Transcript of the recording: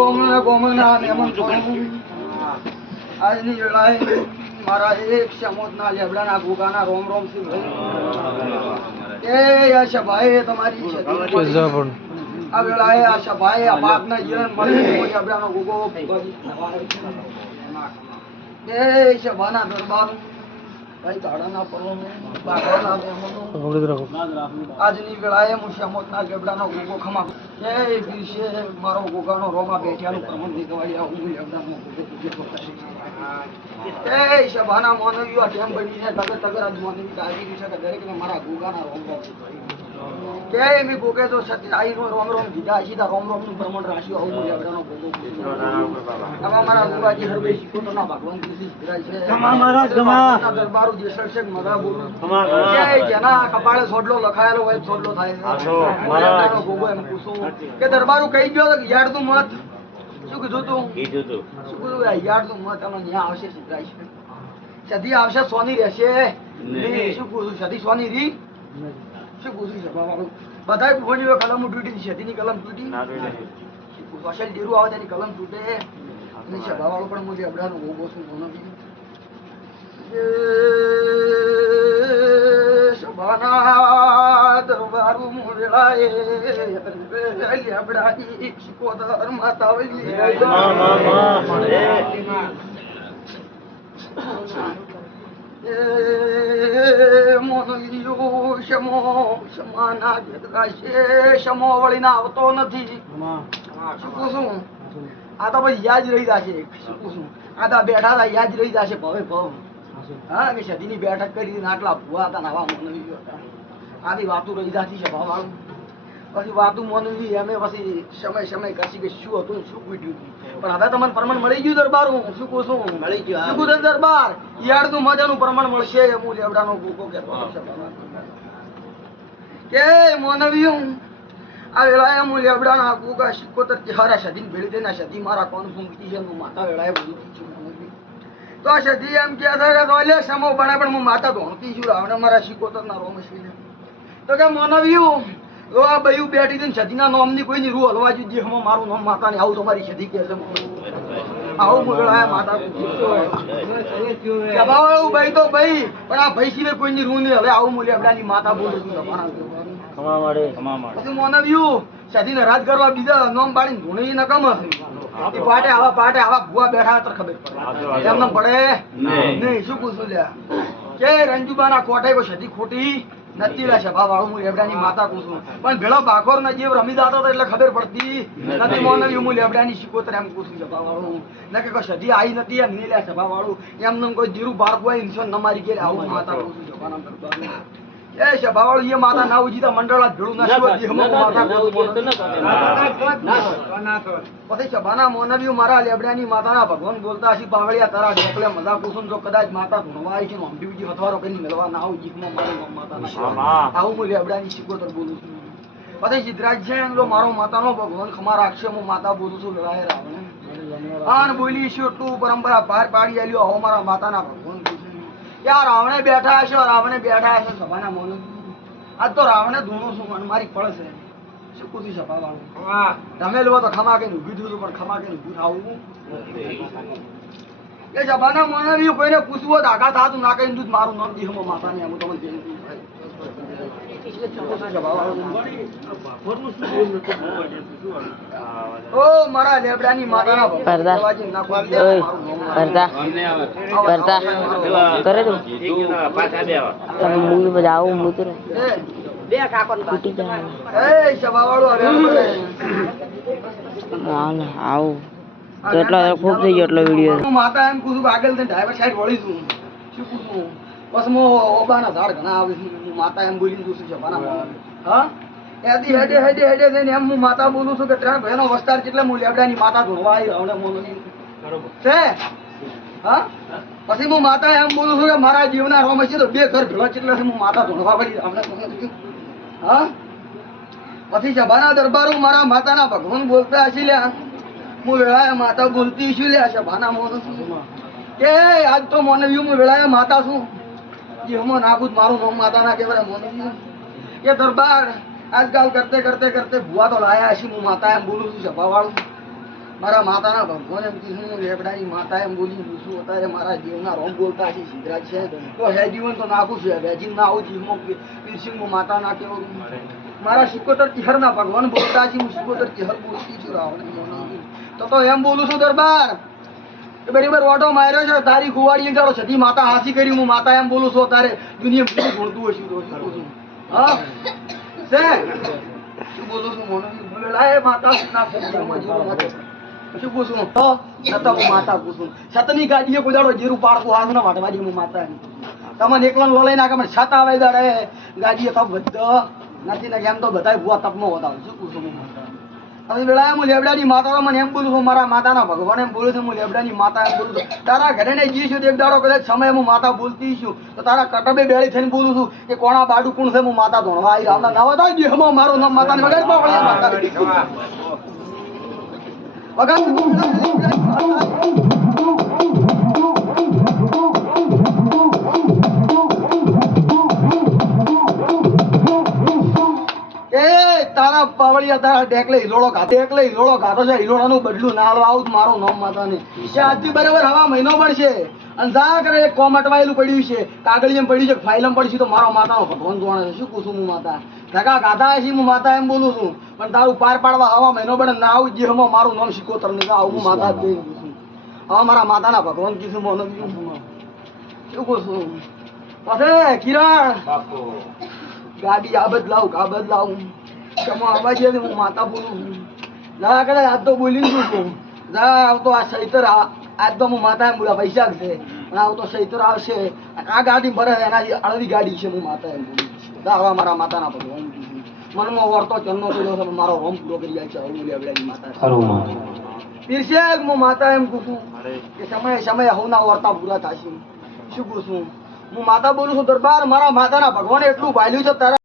ગોમના મહેમાન આજની વેળાએ મારા એક સમોદના લેબડાના ગોગાના રોમ રોમ થી એ આશાભાઈ તમારી છે આ વેળાએ આશાભાઈ આ પાકના જીવન મળી લેબડાનો ગોગો એ શબાના દરબાર ભાઈ તાડાના પર્વનો બાગોના આજની વેળાએ હું સમોદના લેબડાનો ગોગો ખમા એ દિવસે મારો ગોગાનો રોમા બેઠ્યાનું પ્રમાણ દેખવાડી આવું લેબડાનો ગોગો પૂજ્ય કરતા એ શબાના માનવીઓ ટેમ બનીને તગર તગર આજ માનવી કાઢી છે કે દરેકને મારા ગોગાના રોમ કે મે ગોગે તો સત્યાઈ નો રોમ રોમ દીધા સીધા રોમ રોમ નું પ્રમાણ રાખ્યો આવું લેબડાનો ગોગો હવે મારા ગોગાજી હરવે શીખો તો ના ભગવાન કૃષ્ણ વિરાય છે તમા મહારાજ તમા દરબારો દેશળ છે મગા બોલ તમા કે જેના કપાળે છોડલો લખાયેલો હોય છોડલો થાય છે મારા ગોગો એમ પૂછો કે દરબારો કહી ગયો કે યાર તું મત શું કીધું તું શું કીધું યાર તું મત અમે ન્યા આવશે સિદ્ધાય છે સદી આવશે સોની રહેશે નહીં શું કીધું સદી સોની રી શું પૂછ્યું છે બાબા બધાય ભોણીઓ કલમ તૂટી છે તેની કલમ તૂટી ના તૂટી અસલ જીરું આવે તેની કલમ તૂટે અને સભાવાળો પણ મુજે અબડાનો ગોગો છું કોનો બી સભાના દરબારું મુલાએ અબડાની શિકોદર માતા વલી શમો વળી ના આવતો નથી શું પૂછું આ તો ભાઈ યાદ રહી જશે શું પૂછું આ તો બેઠા હતા યાદ રહી જશે ભવે ભવ હા કે સદીની બેઠક કરી આટલા ભૂવા હતા નવા મોનવી હતા આથી વાતું રહી જતી છે ભાવાળું પછી વાતું મોનવી અમે પછી સમય કરશી કે શું હતું શું પૂછ્યું પણ હવે તમને પ્રમાણ મળી ગયું દરબારું શું પૂછું મળી ગયું શું પૂછે દરબાર યાર તું મજાનું પ્રમાણ મળશે હું લેવડાનો ગોગો કહેતો કે મોનવીઓ આ વેળાએ હું લેવડાના ગોગા શિકોતર હારા સદી ભેળી દેના સદી મારા કોણ ફૂંકતી છે હું માતા વેળાએ બોલું છું તો આ સદી એમ કે લે સમો બને પણ હું માતા ધોણતી છું રાવણે મારા શિકોતર ના રોમ છે તો કે મોનવીઓ આ બયું બેઠી હતી સદીના નામની કોઈની રૂ હલવા જોઈએ હમ મારું નામ માતા ને આવું તમારી સદી કે છે આવું મુગળાયા માતા કબાવાળું ભાઈ તો ભાઈ પણ આ ભાઈ સિવાય કોઈની રૂ નહીં હવે આવું મૂલ્ય અબડાની માતા બોલું છું પછી મોનવ્યું સદીને રાજ કરવા બીજા નામ પાડીને ધૂણી ન કમ હશે પાટે આવા ભૂવા બેઠા તો ખબર પડે એમને પડે નહીં શું પૂછું લ્યા કે રંજુબાના કોટાઈ કોઈ સદી ખોટી નથી લે સભા વાળું હું લેબડાની માતા પૂછું પણ ભેળો ભાખોર ના જીવ રમી જતો હતો એટલે ખબર પડતી નથી મોનવી હું લેબડાની શિકોતર એમ પૂછું સભા વાળું ને કે કોઈ સદી આવી નથી એમ નહીં લે સભા વાળું એમને કોઈ જીરું બાળક હોય ઇન્સાન ન મારી કે આવું માતા પૂછું સભાના દરબાર એ સભા વાળું એ માતા ના ઉજીતા મંડળ ભેળું ના પછી સભાના મોનવી મારા લેબડાની માતાના ભગવાન બોલતા હશે બાવળિયા તારા ઢોકલે મજા પૂછું જો કદાચ માતા ધોણવાય છે હમડી હથવારો કરી મેળવા ના આવું જીતમાં મારું માતા આવું હું લેબડાની શિકોતર બોલું છું પછી સિદ્ધરાજ છે મારો માતાનો ભગવાન ખમા રાખશે હું માતા બોલું છું લડાય રાવણે આન બોલી છું એટલું પરંપરા પાર પાડી આલ્યો આવો મારા માતાના ભગવાન યાર રાવણે બેઠા હશે સભાના મોન આજ તો રાવણે ધૂણું છું મને મારી ફળ છે શું પૂછી સભા વાળું રમેલો તો ખમા કઈ ઉભી થયું પણ ખમા કઈ ઉભું થવું એ સભાના મોનવી કોઈને પૂછવું હોય આગા થાતું ના કઈ દૂધ મારું નામ દીહમો માતા ને હું તમને ઓ મારા લેબડાની માતાના પડદા કરે તો તમે મૂળ બજાવો મૂતર બે કાકોન ફૂટી જાય એ સવાવાળો આવે આવું એટલો ખૂબ થઈ ગયો એટલો વિડિયો હું માતા એમ પૂછું આગળ થી ડ્રાઈવર સાઈડ વળી છું શું પૂછું બસ મો ઓબાના ઝાડ ઘણા આવે છે માતા એમ બોલીને પૂછું છે હા એથી હેડે જઈને એમ હું માતા બોલું છું કે ત્રણ ભાઈનો વસ્તાર એટલે હું લેબડાની માતા ધોવા આવી હવણે મોનવી છે હા પછી હું માતા એમ બોલું છું કે મારા જીવના રોમ છે તો બે ઘર ભેળો એટલે હું માતા ધોવા પડી હમણે હા પછી સભાના દરબારો મારા માતાના ભગવાન બોલતા હશે લ્યા હું વેળાએ માતા બોલતી છું લ્યા સભાના મોન કે આજ તો મોનવી હું વેળાએ માતા છું જીવમાં નાખું મારું નામ માતા ના કહેવાય મોનવી કે દરબાર આજકાલ કરતે ભુવા તો લાયા હશે હું માતા એમ બોલું છું સભા વાળું મારા માતાના ભગવાન એમ કીધું હું લેબડાની માતા એમ બોલી છું અત્યારે મારા જીવના રોમ બોલતા છે સિદ્ધરાજ છે તો હે જીવન તો નાખું છે વેજીન ના આવું જીવમાં પીરસિંગ માતા ના કેવું મારા સિકોતર તિહરના ભગવાન બોલતા છે હું સિકોતર તિહર બોલતી છું રાવણ તો એમ બોલું છું દરબાર કે બરાબર ઓટો માર્યો છે તારી કુવાડી ચાલો છતી માતા હાસી કરી હું માતા એમ બોલું છું તારે દુનિયા બધું ભણતું હશે તો શું છું હા છે શું બોલું છું મોનો બોલેલા એ માતા ના જીવમાં જીવો નથી શું પૂછું તો છતાં હું માતા પૂછું છતની ગાડીએ કોઈ દાડો જીરું પાડતું હાથ ના વાટવાજી હું માતા તમને એકલો લોલાઈ નાખે મને છત આવે દાડે ગાડીએ તપ બધો નથી ને એમ તો બધા ભૂવા તપમાં વધારે શું પૂછું હું માતા હવે વેળાએ હું લેબડાની માતા મને એમ બોલું છું મારા માતાના ભગવાન એમ બોલું છું હું લેબડાની માતા એમ બોલું છું તારા ઘરે ને જઈશું એક દાડો કદાચ સમય હું માતા બોલતી છું તો તારા કટબે બેળી થઈને બોલું છું કે કોણા બાડું કોણ છે હું માતા ધોણવા આવી રામના નાવા દો દેહમાં મારું નામ માતાને વગર પાવળી માતા તારા પાવળિયા તારા ઢેકલે હિલોડો ખાતો છે હિલોડાનું બદલું ના હાલવા આવું મારું નામ માતા ને આજથી બરાબર હવા મહિનો પડશે અને જા કરે એક કોમ અટવાયેલું પડ્યું છે કાગળિયમ પડ્યું છે ફાઇલમ પડશે તો મારો માતાનો ભગવાન જોણે છે શું પૂછું હું માતા ધકા ગાધા છે હું માતા એમ બોલું છું પણ તારું પાર પાડવા હવા મહિનો પડે ના આવું જેમાં મારું નામ શીખોતર ને આવું હું માતા જ જોઈને પૂછું હવે મારા માતાના ભગવાન કીધું મને શું પૂછું પછી કિરણ ગાડી આ બદલાવું અવાજ હું માતા બોલું છું ના કદાચ આજ તો બોલી છું જા આવતો આ સૈતર આજ તો હું માતા એમ બોલા વૈશાખ છે અને આવતો સૈતર આવશે આ ગાડી ભરે એનાથી અડધી ગાડી છે હું માતા એમ બોલું જા હવે મારા માતાના ભગવાન મનમાં વળતો ચન્નો થયેલો છે મારો હોમ પૂરો કરી જાય છે હું લેવડાની માતા પીરશે હું માતા એમ પૂછું કે સમય હવના વર્તા પૂરા થશે શું પૂછું હું માતા બોલું છું દરબાર મારા માતાના ભગવાને એટલું ભાલ્યું છે તારા